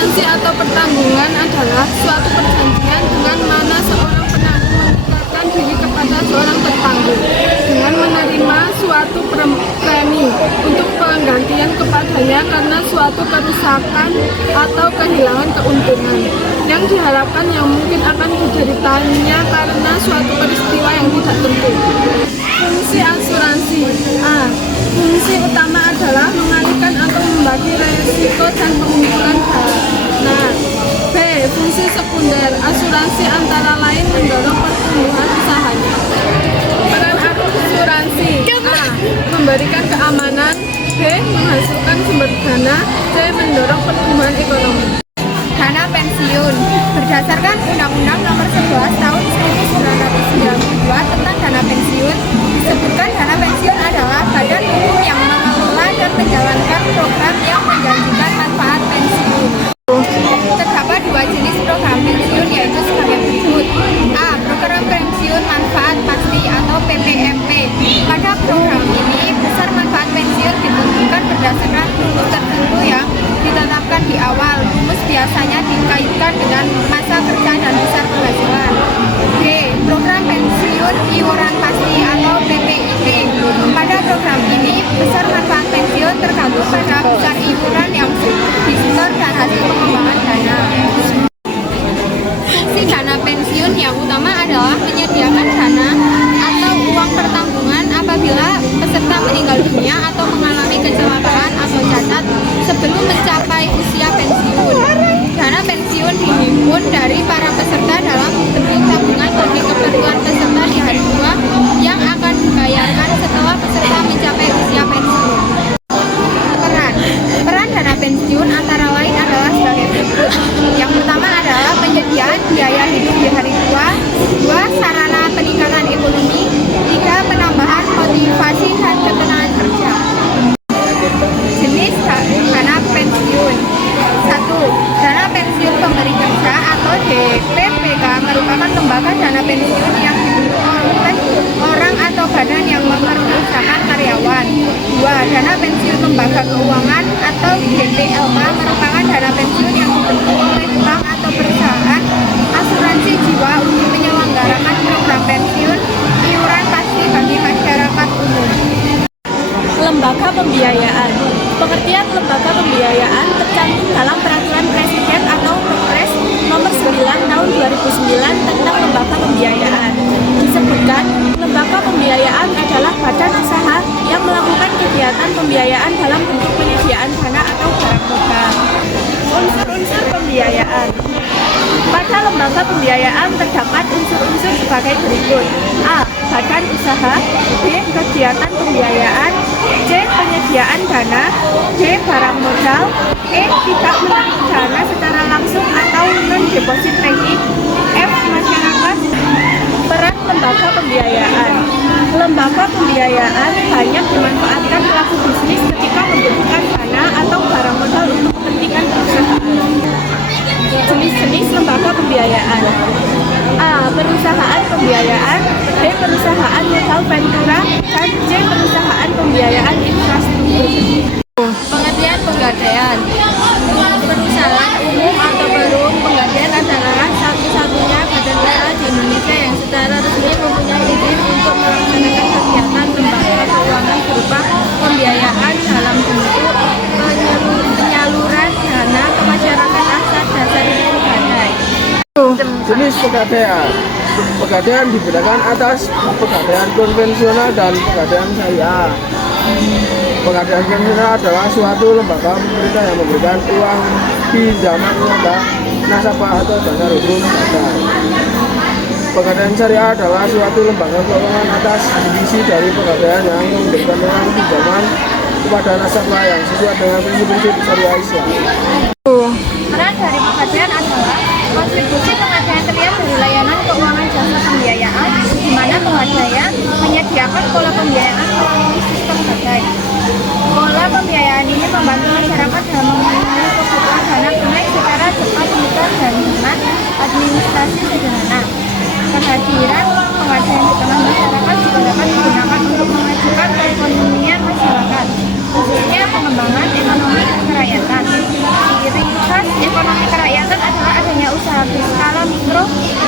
Asuransi atau pertanggungan adalah suatu perjanjian dengan mana seorang penanggung mengikatkan diri kepada seorang tertanggung dengan menerima suatu premi untuk penggantian kepadanya karena suatu kerusakan atau kehilangan keuntungan yang diharapkan yang mungkin akan dideritanya karena suatu peristiwa yang tidak tentu. Fungsi asuransi. A. Fungsi utama adalah mengalihkan atau membagi resiko dan pengumpulan dana. B. Fungsi sekunder. Asuransi antara lain mendorong pertumbuhan usahanya. Peran asuransi. A. Memberikan keamanan. B. Menghasilkan sumber dana. C. Mendorong pertumbuhan ekonomi. Dana pensiun. Berdasarkan Undang-Undang Nomor 11 Tahun 1992 tentang dana pensiun, disebutkan dana pensiun adalah badan hukum yang mengelola dan menjalankan program yang menjanjikan manfaat pensiun. Terdapat dua jenis program pensiun, yaitu sebagai berikut. A. Program pensiun manfaat pasti atau PPMP. Pada program ini, besar manfaat pensiun ditentukan berdasarkan rumus tertentu yang ditetapkan di awal. Rumus biasanya dikaitkan dengan masa kerja dan besar penghasilan. B. Program pensiun iuran pasti atau PPIP. Pada program ini, besar manfaat pensiun tergantung pada besar iuran yang disetor dan hasil pengembangan dana. Fungsi dana pensiun yang utama adalah menyediakan dana atau uang pertanggungan apabila peserta meninggal dunia atau mengalami kecelakaan atau cacat sebelum mencapai usia pensiun. Dana pensiun dihimpun dari para peserta dalam bentuk tabungan bagi keperluan peserta di hari tua yang akan dibayarkan setelah peserta mencapai usia pensiun. Peran dana pensiun antara lain adalah sebagai berikut. Yang pertama adalah penyediaan biaya hidup di hari tua. 2. Sarana peningkatan ekonomi. 3. Penambahan motivasi dan ketenangan kerja. Jenis dana pensiun. 1. Dana pensiun pemberi kerja atau DPPK merupakan lembaga dana pensiun yang dibentuk oleh orang atau badan yang mempekerjakan karyawan. 2. Dana pensiun lembaga keuangan atau DPLK merupakan dana pensiun yang dibentuk oleh bank atau perusahaan asuransi jiwa untuk menyelenggarakan program pensiun iuran pasti bagi masyarakat umum. Lembaga pembiayaan. Pengertian lembaga pembiayaan tercantum dalam Peraturan Presiden atau Perpres Nomor 9 Tahun 2009 tentang lembaga pembiayaan. Disebutkan, lembaga pembiayaan adalah badan usaha yang melakukan kegiatan pembiayaan dalam bentuk penyediaan dana atau barang modal. Unsur-unsur pembiayaan. Pada lembaga pembiayaan terdapat unsur-unsur sebagai berikut. A. Badan usaha. B. Kegiatan pembiayaan. C. Penyediaan dana. D. Barang modal. E. Tidak menarik dana secara langsung atau non-deposit taking. F. Masyarakat. Peran lembaga pembiayaan. Lembaga pembiayaan banyak dimanfaatkan pelaku bisnis ketika membutuhkan dana atau barang modal untuk kepentingan perusahaan. Jenis-jenis lembaga pembiayaan. A. Perusahaan pembiayaan. B. Perusahaan modal ventura. Dan C. Perusahaan pembiayaan infrastruktur. Pengertian penggadaian. Perusahaan umum atau perum penggadaian adalah satu-satunya badan usaha di Indonesia yang secara resmi mempunyai izin untuk melaksanakan kegiatan lembaga keuangan berupa pembiayaan dalam bentuk penyaluran dana ke masyarakat atas dasar hukum gadai. Jenis pegadaian. Pegadaian dibedakan atas pegadaian konvensional dan pegadaian syariah. Pegadaian konvensional adalah suatu lembaga pemerintah yang memberikan uang pinjaman kepada nasabah atau dasar hukum gadai. Pegadaian syariah adalah suatu lembaga keuangan atas divisi dari pegadaian yang memberikan uang pinjaman kepada nasabah yang sesuai dengan prinsip-prinsip syariah Islam. Peran dari pegadaian adalah kontribusi pegadaian terlihat dari layanan keuangan jasa pembiayaan, di mana pegadaian menyediakan pola pembiayaan melalui sistem gadai. Pola pembiayaan ini membantu masyarakat dalam memenuhi kebutuhan dana tunai secara cepat, mudah, dan dengan administrasi sederhana. Kehadiran uang pegadaian di tengah masyarakat juga dapat digunakan untuk memajukan perekonomian masyarakat, khususnya pengembangan ekonomi kerakyatan. Ciri khas ekonomi mikro